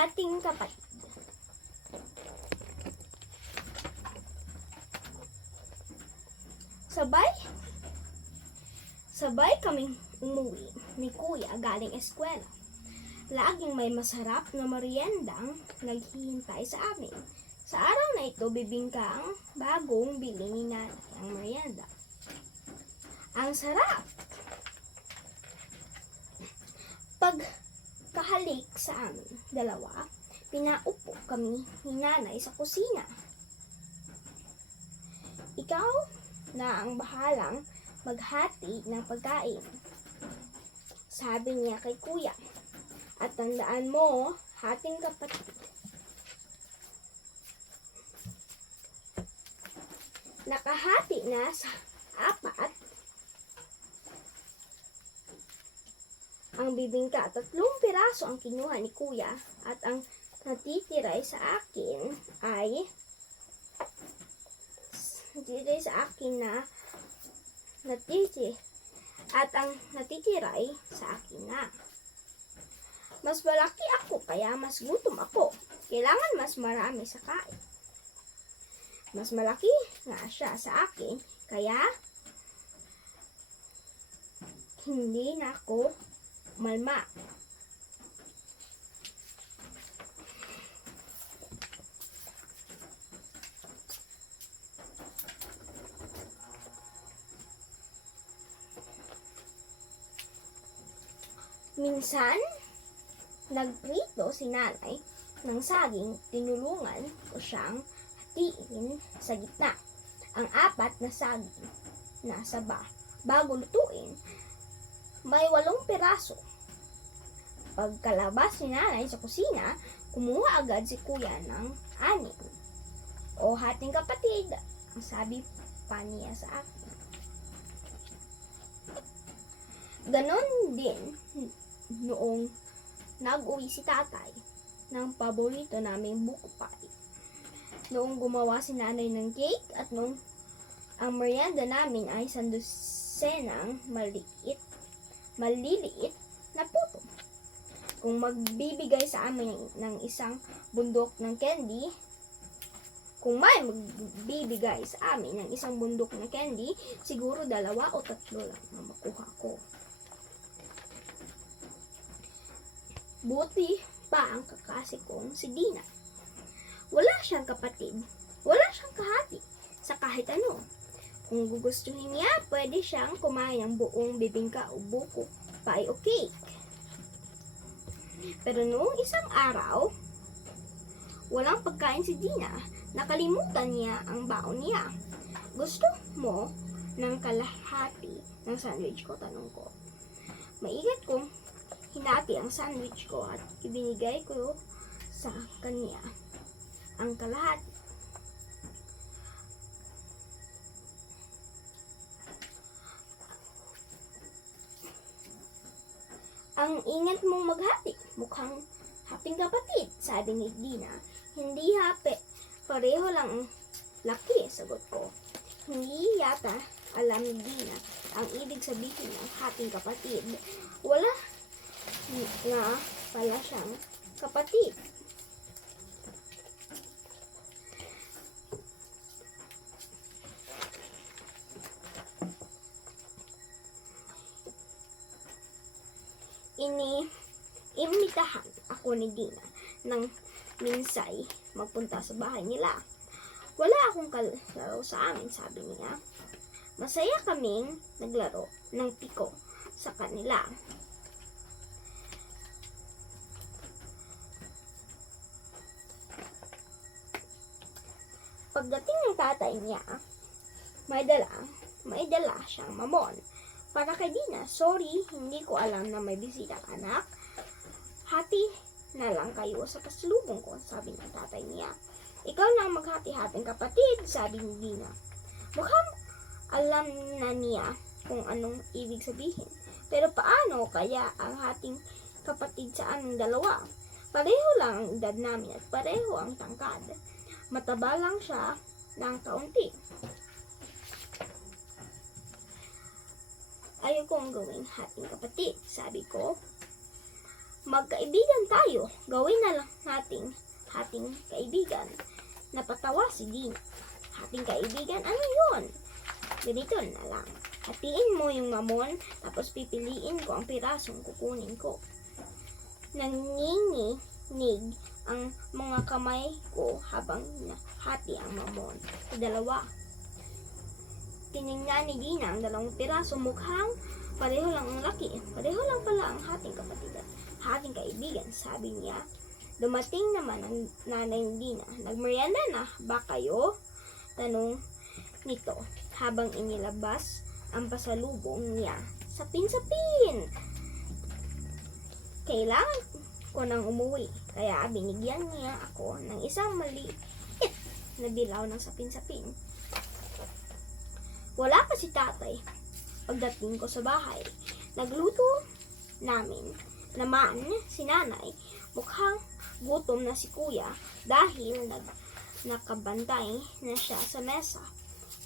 hating kapatid. Sabay kaming umuwi ni Kuya galing eskwela. Laging may masarap na meriendang naghihintay sa amin. Sa araw na ito, bibingka ang bagong bili ni Nanay ang merienda. Ang sarap! Pagkahalik sa amin dalawa, pinaupo kami ni Nanay sa kusina. Ikaw na ang bahalang maghati ng pagkain, sabi niya kay Kuya. At tandaan mo, hating kapatid. Nakahati na sa 4 ang bibingka. 3 piraso ang kinuha ni Kuya at ang natitira sa akin ay natitira sa akin na. Mas malaki ako kaya mas gutom ako. Kailangan mas marami sa kain. Mas malaki nga siya sa akin kaya hindi na ako malma. Minsan, nagprito si Nanay ng saging, tinulungan ko siyang hatiin sa gitna. Ang 4 na saging nasa bago lutuin, may 8 piraso. Pagkalabas ni Nanay sa kusina, kumuha agad si Kuya ng 6. O hating kapatid, ang sabi pa niya sa akin. Ganon din noong nag-uwi si Tatay ng paborito naming buko pie. Noong gumawa si Nanay ng cake at noong ang merienda namin ay sandusenang maliliit na puto. Kung magbibigay sa amin ng isang bundok ng candy, siguro 2 o 3 lang na makuha ko. Buti pa ang kakasi kong si Dina. Wala siyang kapatid, wala siyang kahati sa kahit ano. Kung gugustuhin niya, pwede siyang kumain ng buong bibingka o buko pie o cake. Pero noong isang araw, walang pagkain si Dina. Nakalimutan niya ang baon niya. Gusto mo ng kalahati ng sandwich ko? Tanong ko. Maigat kong hinati ang sandwich ko at ibinigay ko sa kanya ang kalahati. Ang ingat mong maghati, mukhang hating kapatid, sabi ni Dina. Hindi hape, pareho lang ang laki, sagot ko. Hindi yata alam ni Dina ang ibig sabihin ng hating kapatid. Wala nga pala siyang kapatid. Inimitahan ako ni Dina nang minsay magpunta sa bahay nila. Wala akong kalaro sa amin, sabi niya. Masaya kaming naglaro ng piko sa kanila. Pagdating ng tatay niya, may dala siyang mamon. Para kay Dina, sorry, hindi ko alam na may bisita ka, anak. Hati na lang kayo sa pasalubong ko, sabi ng tatay niya. Ikaw na ang maghati-hating kapatid, sabi ni Dina. Mukhang alam na niya kung anong ibig sabihin. Pero paano kaya ang hating kapatid sa aming dalawa? Pareho lang ang edad namin at pareho ang tangkad. Mataba lang siya ng kaunti. Ayaw kong gawing hating kapatid, sabi ko. magkaibigan tayo. Gawin na lang nating hating kaibigan. Napatawa si Dina. Hating kaibigan? Ano yun? Ganito na lang. Hatiin mo yung mamon, tapos pipiliin ko ang pirasong kukunin ko. Nanginginig ang mga kamay ko habang hati ang mamon sa dalawa. Tinignan ni Dina ang dalawang piraso, mukhang pareho lang ang laki. Pareho lang pala ang hating kapatid at hating kaibigan, sabi niya. Dumating naman ang nanay ni Dina. Nagmerienda na ba kayo? Tanong nito habang inilabas ang pasalubong niya. Sapin-sapin! Kailangan ko nang umuwi, kaya binigyan niya ako ng isang maliit na dilaw ng sapin-sapin. Wala pa si tatay. Pagdating ko sa bahay, nagluto namin naman si nanay. Mukhang gutom na si kuya dahil nakabantay na siya sa mesa.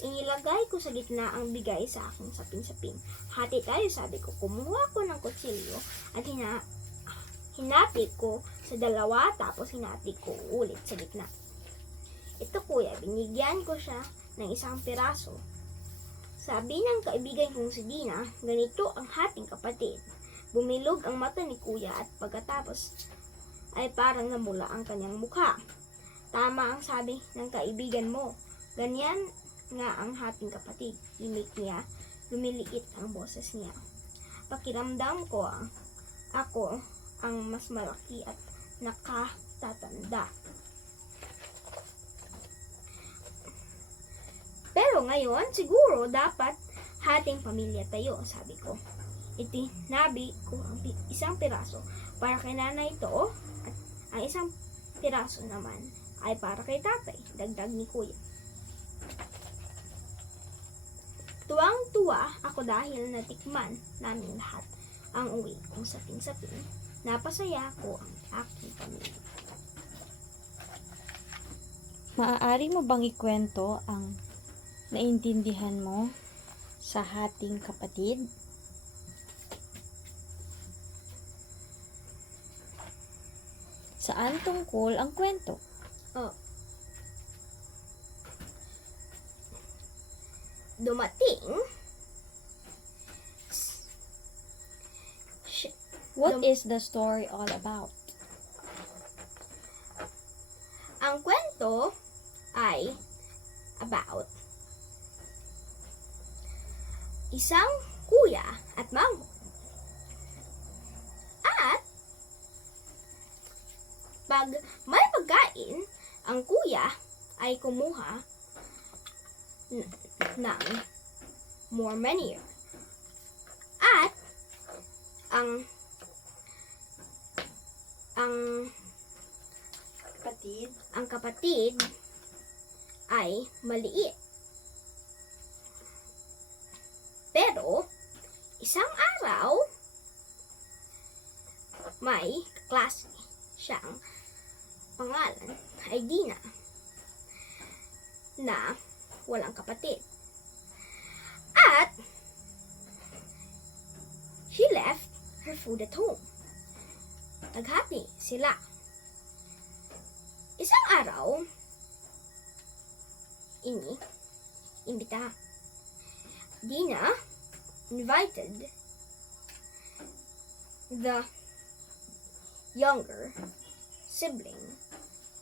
Inilagay ko sa gitna ang bigay sa aking sapin-sapin. Hati tayo, sabi ko. Kumuha ko ng kutsilyo at hinati ko sa dalawa, tapos hinati ko ulit sa gitna. Ito kuya, binigyan ko siya ng isang piraso. Sabi ng kaibigan kong si Dina, ganito ang hating kapatid. Bumilog ang mata ni kuya at pagkatapos ay parang namula ang kanyang mukha. Tama ang sabi ng kaibigan mo. Ganyan nga ang hating kapatid. Himik niya, lumiliit ang boses niya. Pakiramdam ko ako ang mas malaki at nakatatanda. Pero ngayon, siguro dapat hating pamilya tayo, sabi ko. Itinabi ko ang isang piraso para kay nanay ito at ang isang piraso naman ay para kay tatay, dagdag ni kuya. Tuwang-tuwa ako dahil natikman namin lahat ang uwi kong sapin-sapin. Napasaya ko ang aking pamilya. Maaari mo bang ikwento ang naintindihan mo sa hating kapatid? Saan tungkol ang kwento? Dumating. What is the story all about? Ang kwento ay about isang kuya at mango. At pag may pagkain, ang kuya ay kumuha ng more menu. At ang kapatid ay maliit. Pero isang araw may klase siyang pangalan ay Dina na walang kapatid. At she left her food at home. Naghati sila. Isang araw, imbita. Dina invited the younger sibling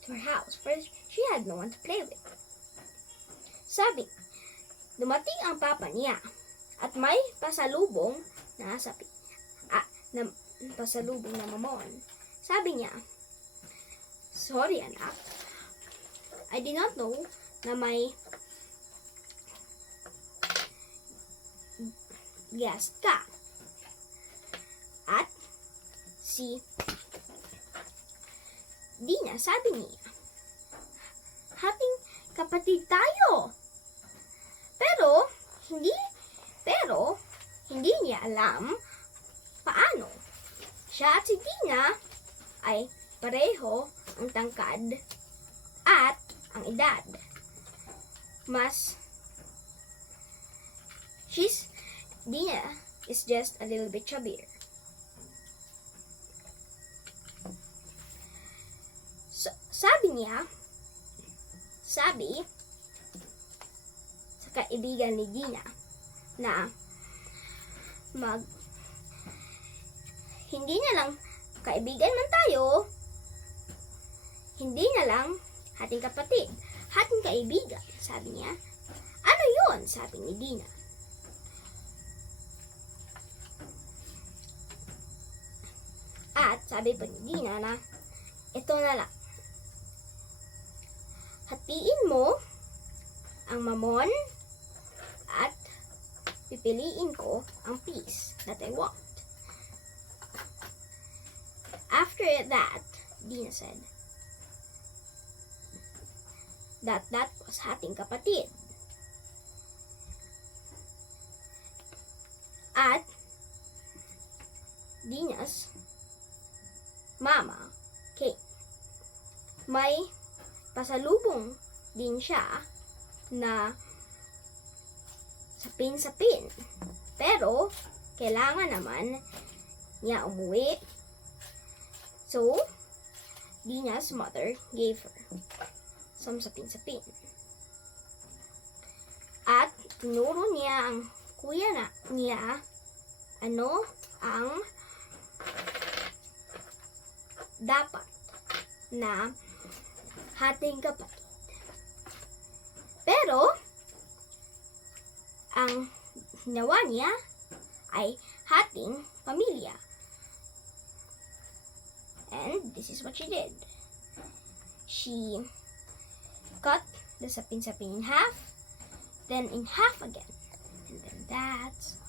to her house, but she had no one to play with. Sabi, dumating ang papa niya at may pasalubong na pasalubong na mamon. Sabi niya, sorry anak, I did not know na may guest ka. At si Dina, sabi niya, hating kapatid tayo. Pero hindi niya alam paano. Siya at si Dina ay pareho ang tangkad at ang edad. Dina is just a little bit chubbier. sabi sa kaibigan ni Dina na hindi na lang kaibigan man tayo, hindi na lang hating kapatid, hating kaibigan, sabi niya. Ano yun? Sabi ni Dina. At sabi pa ni Dina na, ito na lang. Hatiin mo ang mamon at pipiliin ko ang piece that I want. After that, Dina said, that was hating kapatid. At Dina's mama came. May pasalubong din siya na sapin-sapin. Pero, kailangan naman niya umuwi. So, Dina's mother gave her some sapin-sapin. At tinuro niya ang kuya niya ano ang dapat na hating kapatid. Pero, ang ginawa niya ay hating pamilya. And this is what she did. She cut the sapin-sapin in half, then in half again. And then that's